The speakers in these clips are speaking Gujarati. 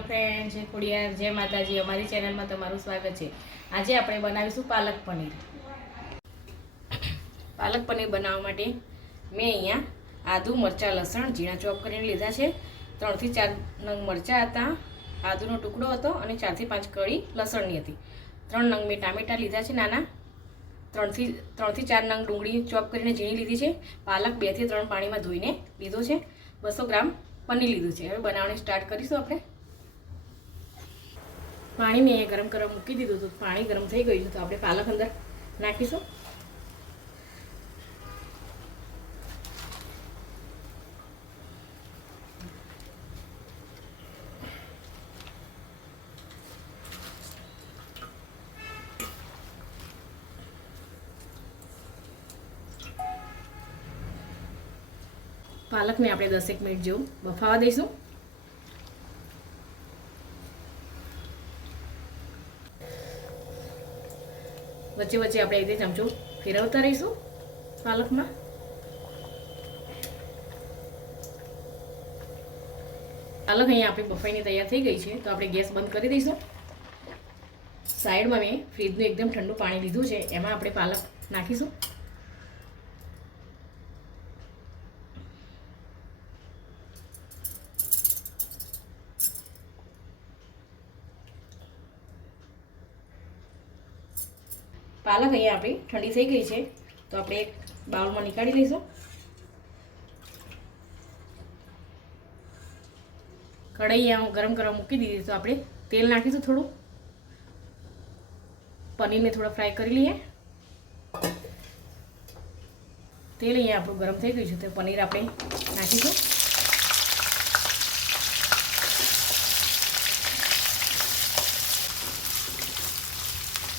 હેલો ફ્રેન્ડ, જય ખોડિયાર, જય માતાજી. અમારી ચેનલમાં તમારું સ્વાગત છે. આજે આપણે બનાવીશું પાલક પનીર. પાલક પનીર બનાવવા માટે મેં અહીંયા આદુ, મરચાં, લસણ ઝીણા ચોપ કરીને લીધા છે. 3 થી 4 નંગ મરચાં હતા, આદુનો ટુકડો હતો અને 4 થી 5 કળી લસણની હતી. 3 નંગ મેં ટામેટાં લીધા છે નાના. 3 થી 4 નંગ ડુંગળી ચોપ કરીને ઝીણી લીધી છે. પાલક 2 થી 3 પાણીમાં ધોઈને લીધો છે. 200 ગ્રામ પનીર લીધું છે. હવે બનાવવાની સ્ટાર્ટ કરીશું આપણે. પાણી મેં ગરમ કરવા મૂકી દીધું હતું. પાણી ગરમ થઈ ગયું છે તો આપણે પાલક અંદર નાખીશું. પાલકને આપણે 10 મિનિટ જેવું બફાવા દઈશું. વચ્ચે વચ્ચે આપણે એ રીતે ચમચો ફેરવતા રહીશું પાલકમાં. પાલક અહીંયા આપણી બફાઈને તૈયાર થઈ ગઈ છે તો આપણે ગેસ બંધ કરી દઈશું. સાઈડમાં મેં ફ્રીજનું એકદમ ઠંડુ પાણી લીધું છે, એમાં આપણે પાલક નાખીશું. પાલક અહીંયા આપણી ઠંડી થઈ ગઈ છે તો આપણે એક બાઉલમાં નીકાળી લઈશું. કઢાઈ અહીંયા ગરમ કરવા મૂકી દીધી તો આપણે તેલ નાખીશું. થોડું પનીરને થોડા ફ્રાય કરી લઈએ. તેલ અહીંયા આપણું ગરમ થઈ ગયું છે તો પનીર આપણે નાખીશું.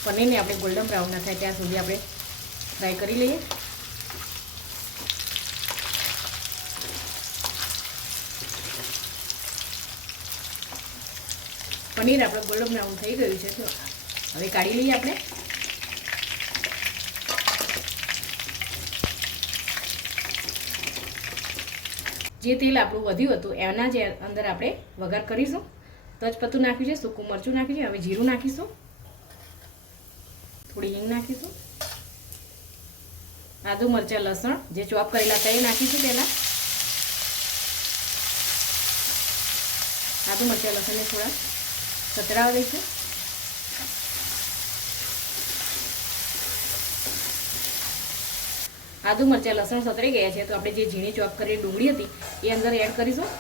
પનીરને આપણે ગોલ્ડન બ્રાઉન ના થાય ત્યાં સુધી આપણે ફ્રાય કરી લઈએ. પનીર આપણે ગોલ્ડન બ્રાઉન થઈ ગયું છે તો હવે કાઢી લઈએ આપણે. જે તેલ આપણું વધ્યું હતું એના જ અંદર આપણે વઘાર કરીશું. તજપત્તું નાખ્યું છે, સૂકું મરચું નાખ્યું છે, હવે જીરું નાખીશું, થોડી હિંગ નાખીશું, આદુ, મરચાં, લસણ જે ચોપ કરેલા હતા એ નાખીશું. પહેલાં આદુ, મરચાં, લસણને થોડા સતરાવા દઈશું. આદુ, મરચાં, લસણ સતરાઈ ગયા છે તો આપણે જે ઝીણી ચોપ કરેલી ડુંગળી હતી એ અંદર એડ કરીશું.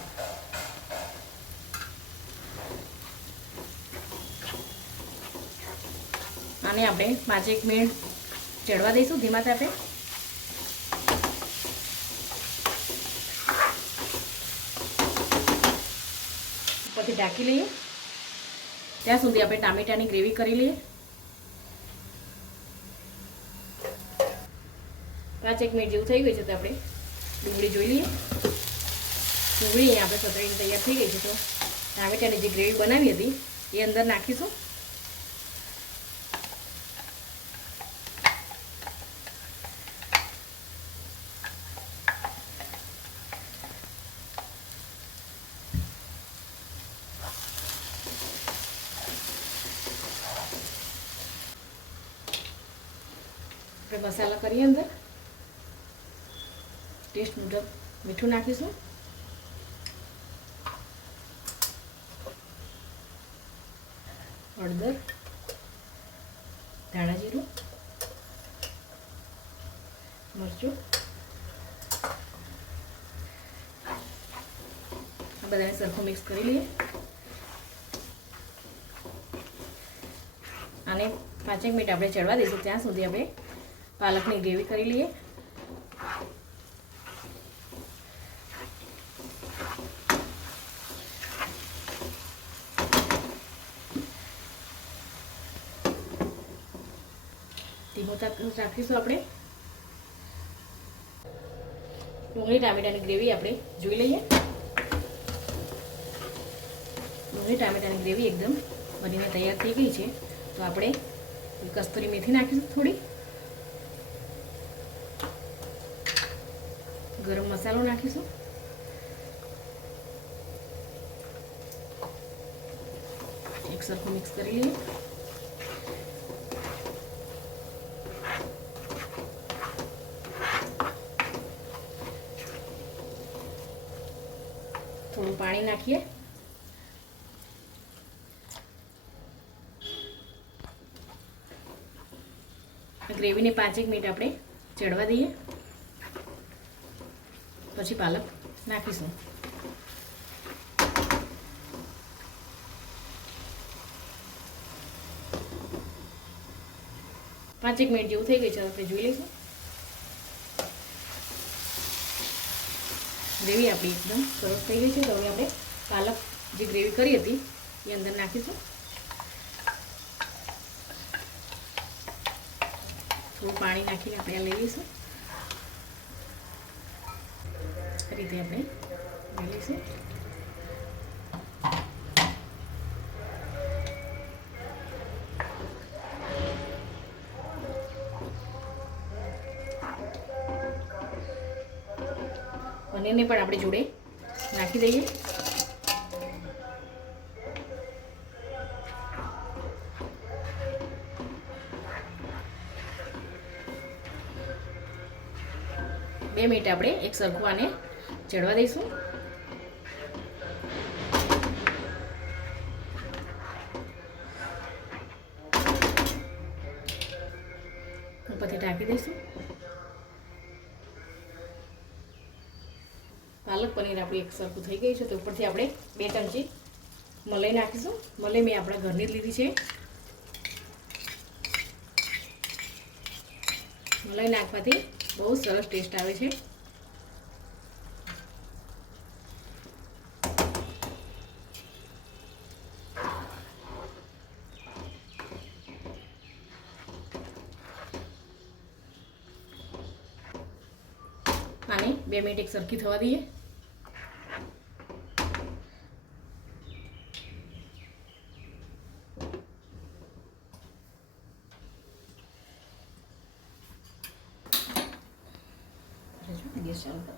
આને આપણે 5-1 મિનિટ ચડવા દઈશું ધીમા તાપે. ઉપરથી ઢાંકી લઈએ ત્યાં સુધી આપણે ટામેટાની ગ્રેવી કરી લઈએ. 5-1 મિનિટ જેવું થઈ ગયું છે તો આપણે ડુંગળી જોઈ લઈએ. ડુંગળી અહીંયા આપણે સતરાઈને તૈયાર થઈ ગઈ છે તો ટામેટાની જે ગ્રેવી બનાવી હતી એ અંદર નાખીશું. આપણે મસાલા કરીએ. અંદર ટેસ્ટ મુજબ મીઠું નાખીશું, હળદર, ધાણા જીરું, મરચું, આ બધાને સરખું મિક્સ કરી લઈએ. આને 5-1 મિનિટ આપણે ચડવા દઈશું ત્યાં સુધી આપણે પાલકની ગ્રેવી કરી લઈએ. ધીમો તાપ રાખીશું આપણે. ડુંગળી ટામેટાની ગ્રેવી આપણે જોઈ લઈએ. ડુંગળી ટામેટાની ગ્રેવી એકદમ બનીને તૈયાર થઈ ગઈ છે તો આપણે કસ્તુરી મેથી નાખીશું, થોડી ગરમ મસાલો નાખીશું, એક સરખું મિક્સ કરી લઈએ. થોડું પાણી નાખીએ. ગ્રેવીને 5 મિનિટ આપણે ચડવા દઈએ, પછી પાલક નાખીશું. પાંચેક મિનિટ જેવું થઈ ગઈ છે, આપણે જોઈ લઈશું. ગ્રેવી આપણી એકદમ સરસ થઈ ગઈ છે. તો હવે આપણે પાલક જે ગ્રેવી કરી હતી એ અંદર નાખીશું. થોડું પાણી નાખીને આપણે આ લઈ લઈશું. આ રીતે આપણે લઈ લઈશું. પનીરને પણ આપણે જોડે નાખી દઈએ. બે મિનિટ આપણે એક સરખું આને ચડવા દઈશું. ઉપરથી ઢાંકી દઈશું. પાલક પનીર આપણી એક સરખું થઈ ગઈ છે. તો ઉપરથી આપણે 2 ચમચી મલાઈ નાખીશું. મલાઈ મેં આપણા ઘરની જ લીધી છે. મલાઈ નાખવાથી બહુ સરસ ટેસ્ટ આવે છે. આને 2 મિનિટ એક સરખી થવા દઈએ. ગેસ ચાલુ કરો.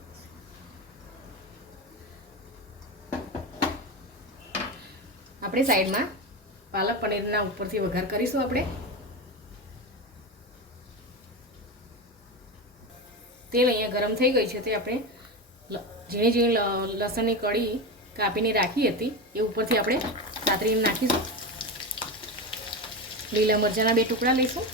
આપણે સાઈડમાં પાલક પનીરના ઉપરથી વઘાર કરીશું. આપણે તેલ અહીંયા ગરમ થઈ ગઈ છે. તે આપણે ઝીણી ઝીણી લસણની કળી કાપીને રાખી હતી એ ઉપરથી આપણે કાતરીને નાખીશું. લીલા મરચાંના 2 ટુકડા લઈશું.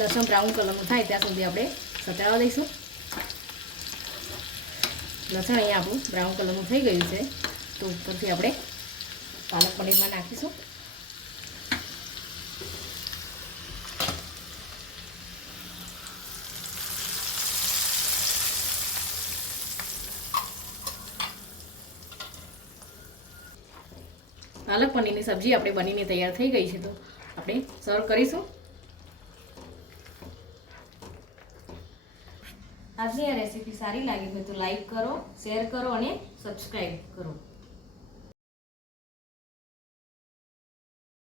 લસણ બ્રાઉન કલરનું થાય ત્યાં સુધી આપણે સતળવા દઈશું. લસણ અહીંયા આપણું બ્રાઉન કલરનું થઈ ગયું છે. તો ઉપરથી આપણે પાલક પનીરમાં નાખીશું. પાલક પનીરની સબ્જી આપણે બનીને તૈયાર થઈ ગઈ છે. તો આપણે સર્વ કરીશું. આજની આ રેસીપી સારી લાગી હોય તો લાઈક કરો, શેર કરો અને સબસ્ક્રાઈબ કરો.